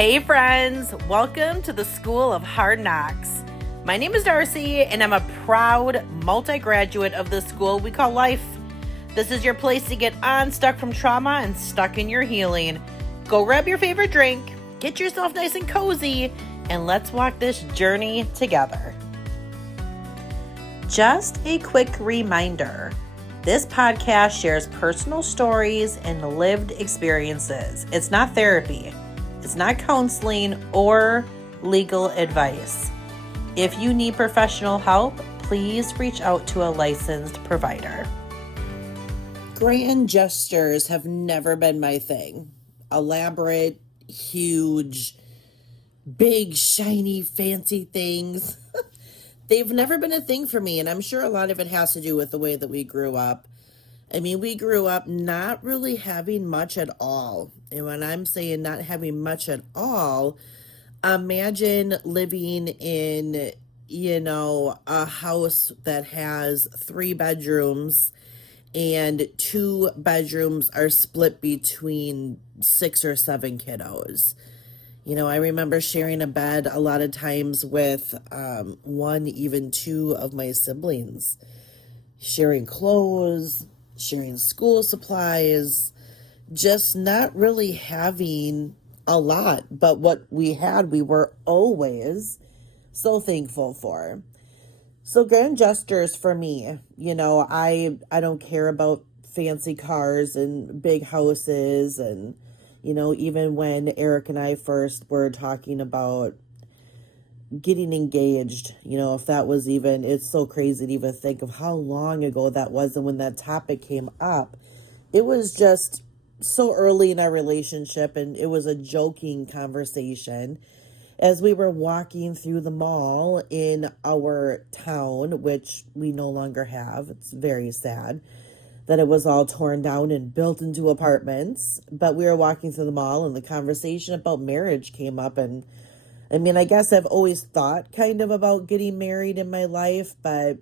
Hey friends, welcome to the School of Hard Knocks. My name is Darcie and I'm a proud multi-graduate of the school we call life. This is your place to get unstuck from trauma and stuck in your healing. Go grab your favorite drink, get yourself nice and cozy, and let's walk this journey together. Just a quick reminder. This podcast shares personal stories and lived experiences. It's not therapy. It's not counseling or legal advice. If you need professional help, please reach out to a licensed provider. Grand gestures have never been my thing. Elaborate, huge, big, shiny, fancy things. They've never been a thing for me, and I'm sure a lot of it has to do with the way that we grew up. I mean, we grew up not really having much at all. And when I'm saying not having much at all, imagine living in, a house that has 3 bedrooms and 2 bedrooms are split between 6 or 7 kiddos. I remember sharing a bed a lot of times with 1, even 2 of my siblings, sharing clothes, sharing school supplies, just not really having a lot. But what we had, we were always so thankful for. So grand gestures for me, I don't care about fancy cars and big houses. And, even when Eric and I first were talking about getting engaged, if that was even, it's so crazy to even think of how long ago that was. And when that topic came up, it was just so early in our relationship, and it was a joking conversation as we were walking through the mall in our town, which we no longer have. It's very sad that it was all torn down and built into apartments. But we were walking through the mall and the conversation about marriage came up. And I mean, I guess I've always thought kind of about getting married in my life, but,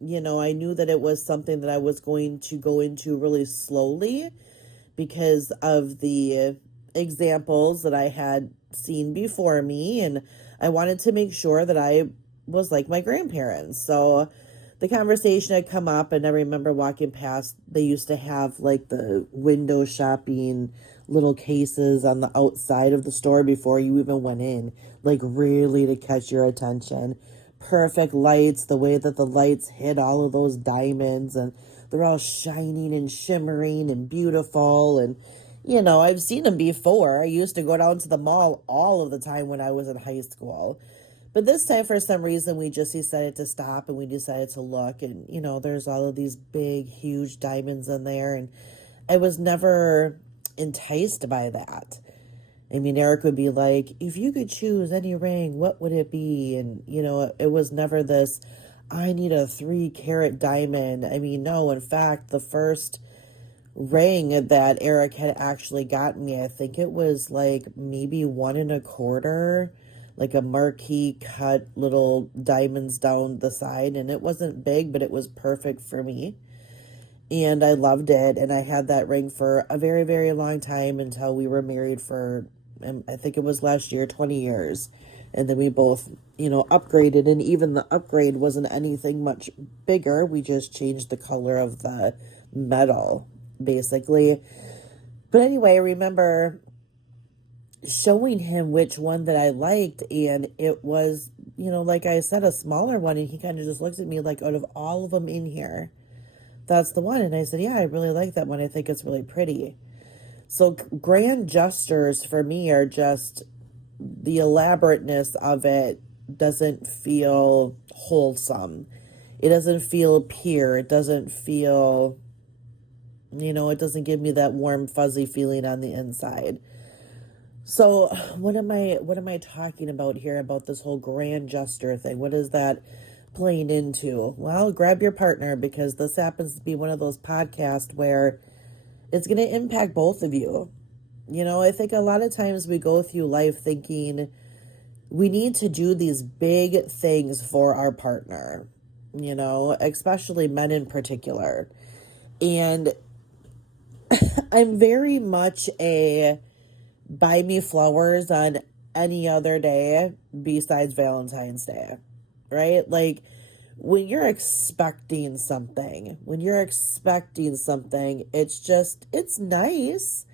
I knew that it was something that I was going to go into really slowly because of the examples that I had seen before me. And I wanted to make sure that I was like my grandparents. So the conversation had come up, and I remember walking past, they used to have like the window shopping little cases on the outside of the store before you even went in, like really to catch your attention. Perfect lights, the way that the lights hit all of those diamonds, and they're all shining and shimmering and beautiful. And, I've seen them before. I used to go down to the mall all of the time when I was in high school. But this time, for some reason, we just decided to stop and we decided to look. And, there's all of these big, huge diamonds in there. And I was never enticed by that. I mean, Eric would be like, if you could choose any ring, what would it be? And, it was never this, I need a 3-carat diamond. I mean, no, in fact, the first ring that Eric had actually gotten me, I think it was like maybe 1 1/4, like a marquee cut little diamonds down the side. And it wasn't big, but it was perfect for me. And I loved it. And I had that ring for a very, very long time until we were married for, I think it was last year, 20 years. And then we both, upgraded. And even the upgrade wasn't anything much bigger. We just changed the color of the metal, basically. But anyway, I remember showing him which one that I liked. And it was, like I said, a smaller one. And he kind of just looked at me like, out of all of them in here, that's the one. And I said, yeah, I really like that one. I think it's really pretty. So grand gestures for me are just the elaborateness of it doesn't feel wholesome. It doesn't feel pure. It doesn't feel, it doesn't give me that warm, fuzzy feeling on the inside. So what am I talking about here about this whole grand gesture thing? What is that playing into? Well, grab your partner, because this happens to be one of those podcasts where it's going to impact both of you. I think a lot of times we go through life thinking we need to do these big things for our partner, especially men in particular. And I'm very much a buy me flowers on any other day besides Valentine's Day, right? Like, when you're expecting something, it's nice.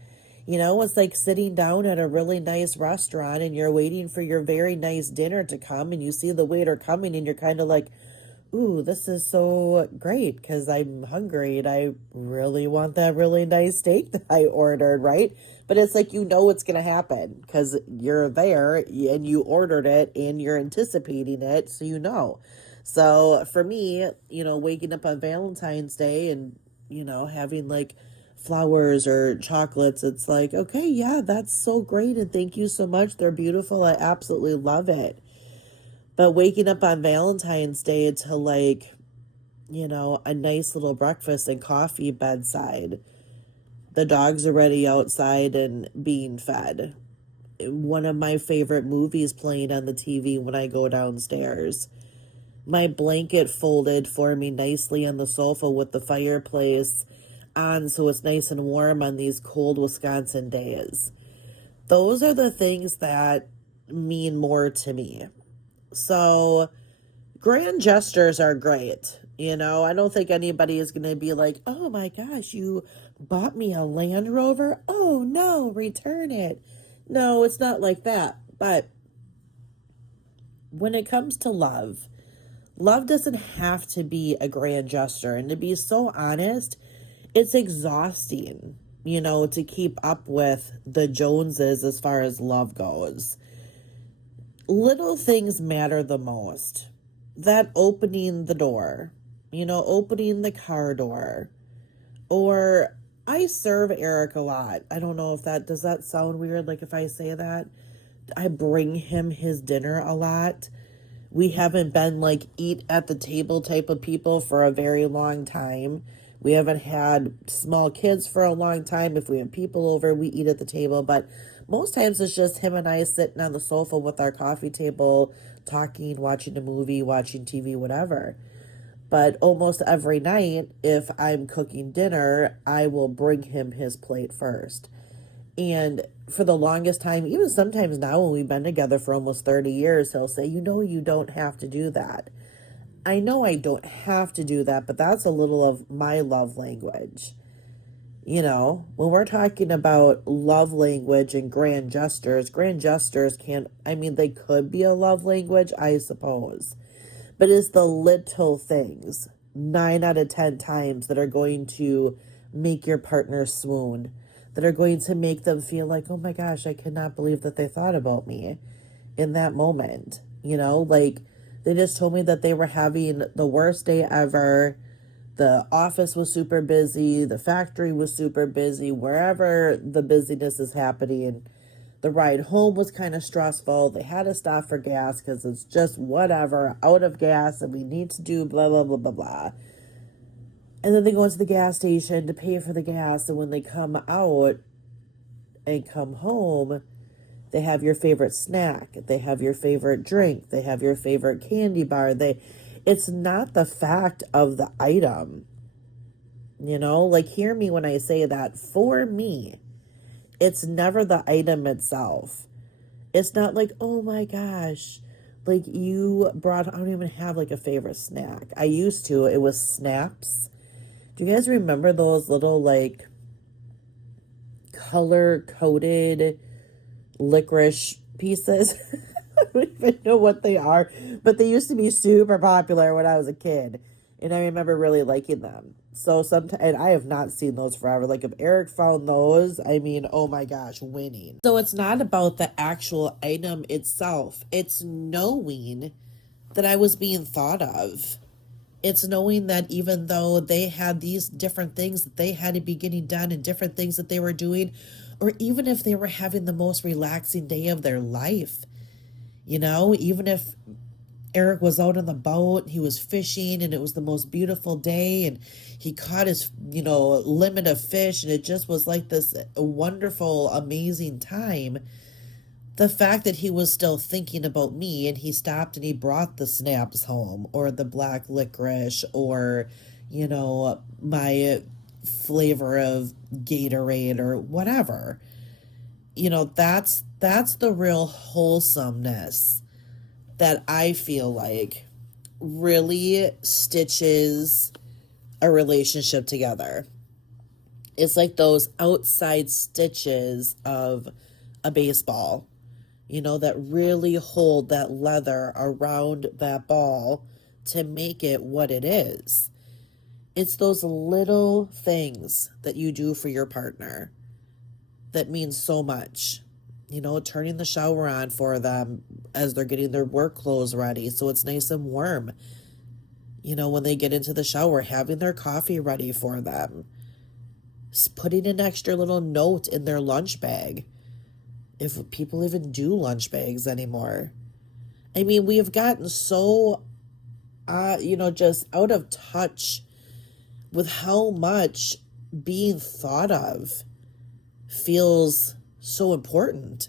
It's like sitting down at a really nice restaurant and you're waiting for your very nice dinner to come and you see the waiter coming and you're kind of like, ooh, this is so great because I'm hungry and I really want that really nice steak that I ordered, right? But it's like, it's going to happen because you're there and you ordered it and you're anticipating it. So. So for me, waking up on Valentine's Day and, having like flowers or chocolates, it's like, okay, yeah, that's so great. And thank you so much. They're beautiful. I absolutely love it. But waking up on Valentine's Day to like, a nice little breakfast and coffee bedside. The dog's already outside and being fed. One of my favorite movies playing on the TV when I go downstairs. My blanket folded for me nicely on the sofa with the fireplace on so it's nice and warm on these cold Wisconsin days. Those are the things that mean more to me. So grand gestures are great. I don't think anybody is going to be like, oh my gosh, you bought me a Land Rover? Oh no, return it. No, it's not like that. But when it comes to love doesn't have to be a grand gesture. And to be so honest, it's exhausting, to keep up with the Joneses as far as love goes. Little things matter the most. That opening the door, opening the car door. Or I serve Eric a lot. I don't know if does that sound weird? Like if I say that, I bring him his dinner a lot. We haven't been like eat at the table type of people for a very long time. We haven't had small kids for a long time. If we have people over, we eat at the table. But most times it's just him and I sitting on the sofa with our coffee table, talking, watching a movie, watching TV, whatever. But almost every night, if I'm cooking dinner, I will bring him his plate first. And for the longest time, even sometimes now when we've been together for almost 30 years, he'll say, you don't have to do that. I know I don't have to do that, but that's a little of my love language. When we're talking about love language and grand gestures they could be a love language, I suppose. But it's the little things, 9 out of 10 times, that are going to make your partner swoon, that are going to make them feel like, oh my gosh, I cannot believe that they thought about me in that moment. Like they just told me that they were having the worst day ever. The office was super busy. The factory was super busy. Wherever the busyness is happening, the ride home was kind of stressful. They had to stop for gas because it's just whatever, out of gas, and we need to do blah, blah, blah, blah, blah. And then they go into the gas station to pay for the gas. And when they come out and come home, they have your favorite snack. They have your favorite drink. They have your favorite candy bar. It's not the fact of the item. Like hear me when I say that. For me, it's never the item itself. It's not like, oh my gosh, like you brought, I don't even have like a favorite snack. I used to, it was Snaps. Do you guys remember those little like color coded licorice pieces? I don't even know what they are, but they used to be super popular when I was a kid, and I remember really liking them. So sometimes, and I have not seen those forever. Like if Eric found those, oh my gosh, winning. So it's not about the actual item itself. It's knowing that I was being thought of. It's knowing that even though they had these different things that they had to be getting done and different things that they were doing, or even if they were having the most relaxing day of their life, even if Eric was out on the boat, he was fishing and it was the most beautiful day and he caught his, limit of fish and it just was like this wonderful, amazing time. The fact that he was still thinking about me and he stopped and he brought the Snaps home or the black licorice or, my flavor of Gatorade or whatever. that's the real wholesomeness that I feel like really stitches a relationship together. It's like those outside stitches of a baseball, that really hold that leather around that ball to make it what it is. It's those little things that you do for your partner that means so much. Turning the shower on for them as they're getting their work clothes ready so it's nice and warm. When they get into the shower, having their coffee ready for them. Putting an extra little note in their lunch bag. If people even do lunch bags anymore. I mean, we have gotten so, just out of touch with how much being thought of feels so important.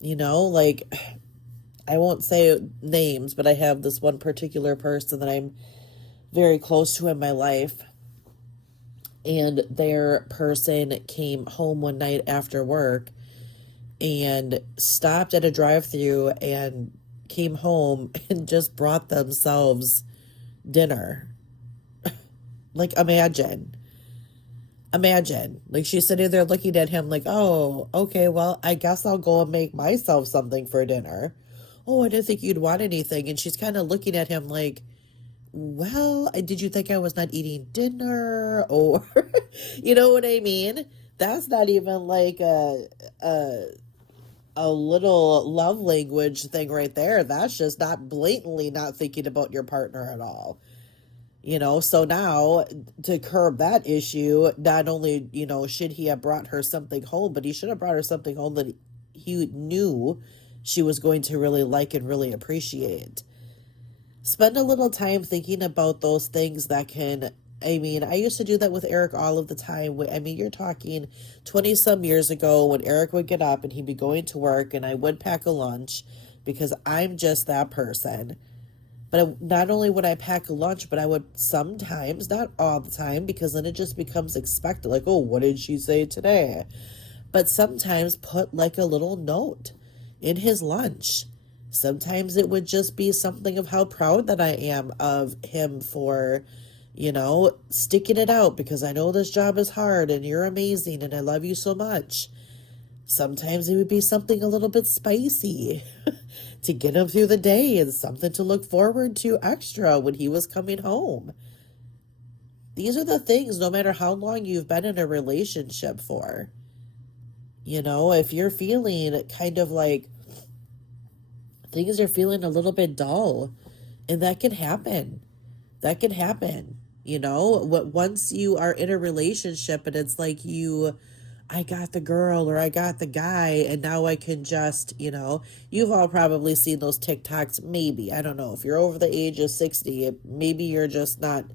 Like, I won't say names, but I have this one particular person that I'm very close to in my life. And their person came home one night after work and stopped at a drive-thru and came home and just brought themselves dinner. Like, imagine. Like, she's sitting there looking at him like, oh, okay, well, I guess I'll go and make myself something for dinner. Oh, I didn't think you'd want anything. And she's kind of looking at him like, well, did you think I was not eating dinner? Or, you know what I mean? That's not even like a little love language thing right there. That's just not blatantly not thinking about your partner at all. So now to curb that issue, not only, should he have brought her something home, but he should have brought her something home that he knew she was going to really like and really appreciate. Spend a little time thinking about those things that can, I used to do that with Eric all of the time. You're talking 20 some years ago when Eric would get up and he'd be going to work and I would pack a lunch because I'm just that person. But not only would I pack a lunch, but I would sometimes, not all the time, because then it just becomes expected. Like, oh, what did she say today? But sometimes put like a little note in his lunch. Sometimes it would just be something of how proud that I am of him for, sticking it out because I know this job is hard and you're amazing and I love you so much. Sometimes it would be something a little bit spicy to get him through the day and something to look forward to extra when he was coming home. These are the things, no matter how long you've been in a relationship for. If you're feeling kind of like things are feeling a little bit dull, and that can happen. That can happen. Once you are in a relationship and it's like I got the girl or I got the guy and now I can just, you've all probably seen those TikToks. Maybe, I don't know, if you're over the age of 60, maybe you're just not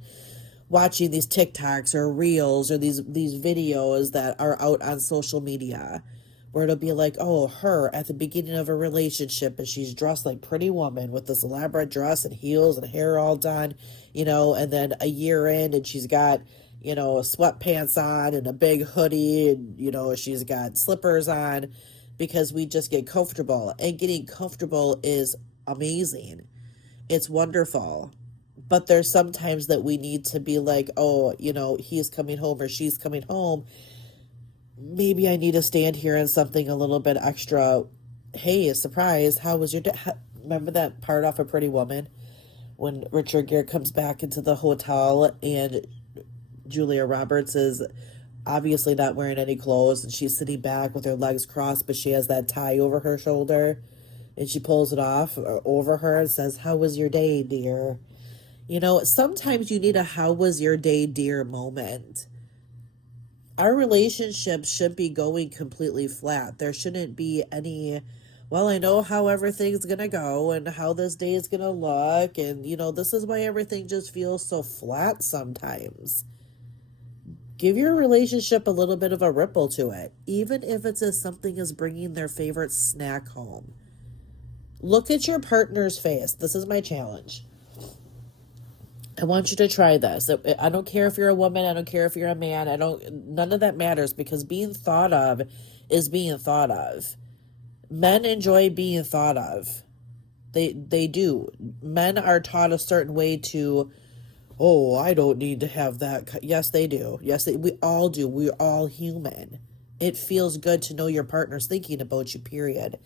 watching these TikToks or reels or these videos that are out on social media where it'll be like, oh, her at the beginning of a relationship and she's dressed like Pretty Woman with this elaborate dress and heels and hair all done, and then a year in and she's got, sweatpants on and a big hoodie and, she's got slippers on because we just get comfortable. And getting comfortable is amazing. It's wonderful. But there's sometimes that we need to be like, oh, he's coming home or she's coming home. Maybe I need to stand here and something a little bit extra. Hey, surprise, how was your day? Remember that part off of Pretty Woman when Richard Gere comes back into the hotel and Julia Roberts is obviously not wearing any clothes and she's sitting back with her legs crossed, but she has that tie over her shoulder and she pulls it off over her and says, how was your day, dear? Sometimes you need a how was your day, dear moment. Our relationship should be going completely flat. There shouldn't be any, well, I know how everything's going to go and how this day is going to look. And, this is why everything just feels so flat sometimes. Give your relationship a little bit of a ripple to it, even if it's as something as bringing their favorite snack home. Look at your partner's face. This is my challenge. I want you to try this. I don't care if you're a woman. I don't care if you're a man. None of that matters because being thought of is being thought of. Men enjoy being thought of. They do. Men are taught a certain way to, oh, I don't need to have that. Yes, they do. Yes, we all do. We're all human. It feels good to know your partner's thinking about you, period.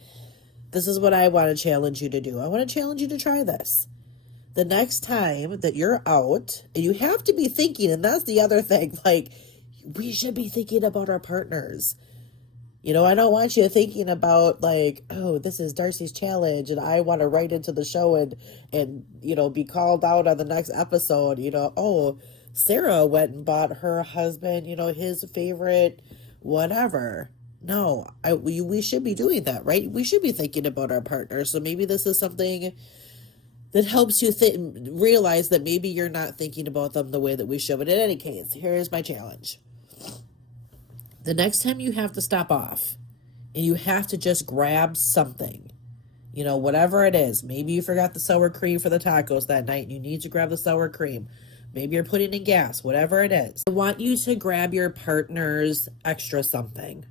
This is what I want to challenge you to do. I want to challenge you to try this. The next time that you're out, and you have to be thinking, and that's the other thing, like, we should be thinking about our partners. You know, I don't want you thinking about like, oh, this is Darcie's challenge and I want to write into the show and you know, be called out on the next episode. You know, oh, Sarah went and bought her husband, you know, his favorite whatever. No, we should be doing that, right? We should be thinking about our partners. So maybe this is something that helps you realize that maybe you're not thinking about them the way that we should. But in any case, here's my challenge. The next time you have to stop off and you have to just grab something, you know, whatever it is. Maybe you forgot the sour cream for the tacos that night and you need to grab the sour cream. Maybe you're putting in gas, whatever it is. I want you to grab your partner's extra something.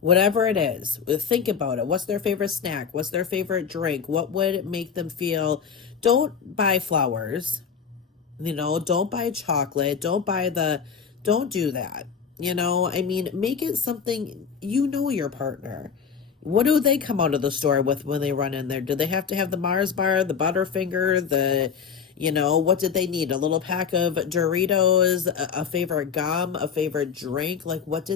Whatever it is, think about it. What's their favorite snack? What's their favorite drink? What would make them feel? Don't buy flowers. You know, don't buy chocolate. Don't do that. You know, I mean, make it something, you know, your partner. What do they come out of the store with when they run in there? Do they have to have the Mars bar, the Butterfinger, you know, what did they need? A little pack of Doritos, a favorite gum, a favorite drink? Like, what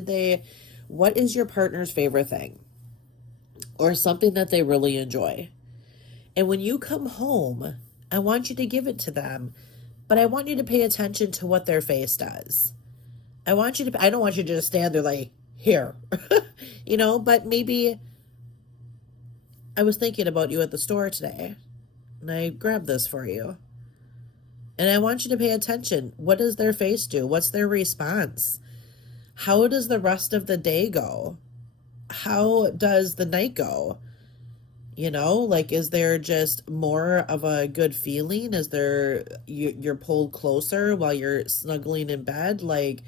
is your partner's favorite thing? Or something that they really enjoy. And when you come home, I want you to give it to them, but I want you to pay attention to what their face does. I don't want you to just stand there like, here, you know, but maybe I was thinking about you at the store today and I grabbed this for you. And I want you to pay attention. What does their face do? What's their response? How does the rest of the day go? How does the night go? You know, like, is there just more of a good feeling? Is there, you're pulled closer while you're snuggling in bed? Like,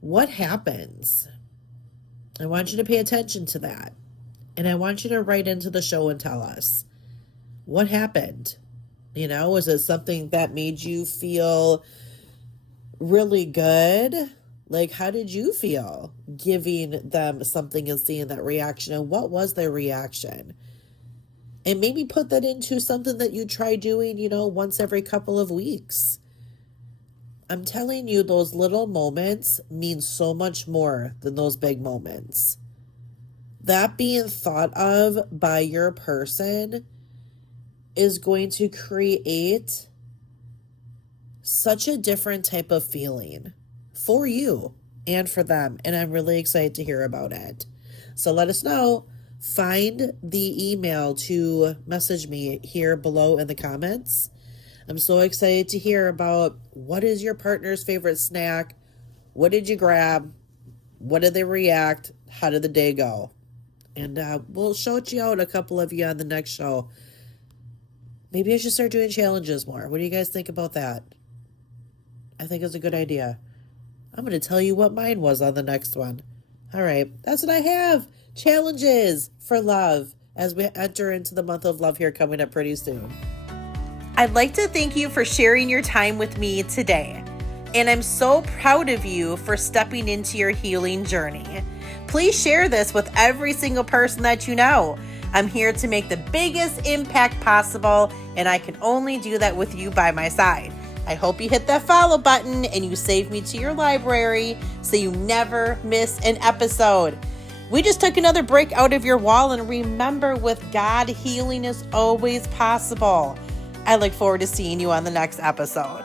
what happens? I want you to pay attention to that. And I want you to write into the show and tell us what happened. You know, was it something that made you feel really good? Like, how did you feel giving them something and seeing that reaction? And what was their reaction? And maybe put that into something that you try doing, you know, once every couple of weeks. I'm telling you, those little moments mean so much more than those big moments. That being thought of by your person is going to create such a different type of feeling for you and for them. And I'm really excited to hear about it. So let us know. Find the email to message me here below in the comments. I'm so excited to hear about what is your partner's favorite snack? What did you grab? What did they react? How did the day go? And we'll shout you out, a couple of you, on the next show. Maybe I should start doing challenges more. What do you guys think about that? I think it's a good idea. I'm going to tell you what mine was on the next one. All right, that's what I have. Challenges for love as we enter into the month of love here coming up pretty soon. I'd like to thank you for sharing your time with me today. And I'm so proud of you for stepping into your healing journey. Please share this with every single person that you know. I'm here to make the biggest impact possible, and I can only do that with you by my side. I hope you hit that follow button and you save me to your library so you never miss an episode. We just took another break out of your wall, and remember, with God, healing is always possible. I look forward to seeing you on the next episode.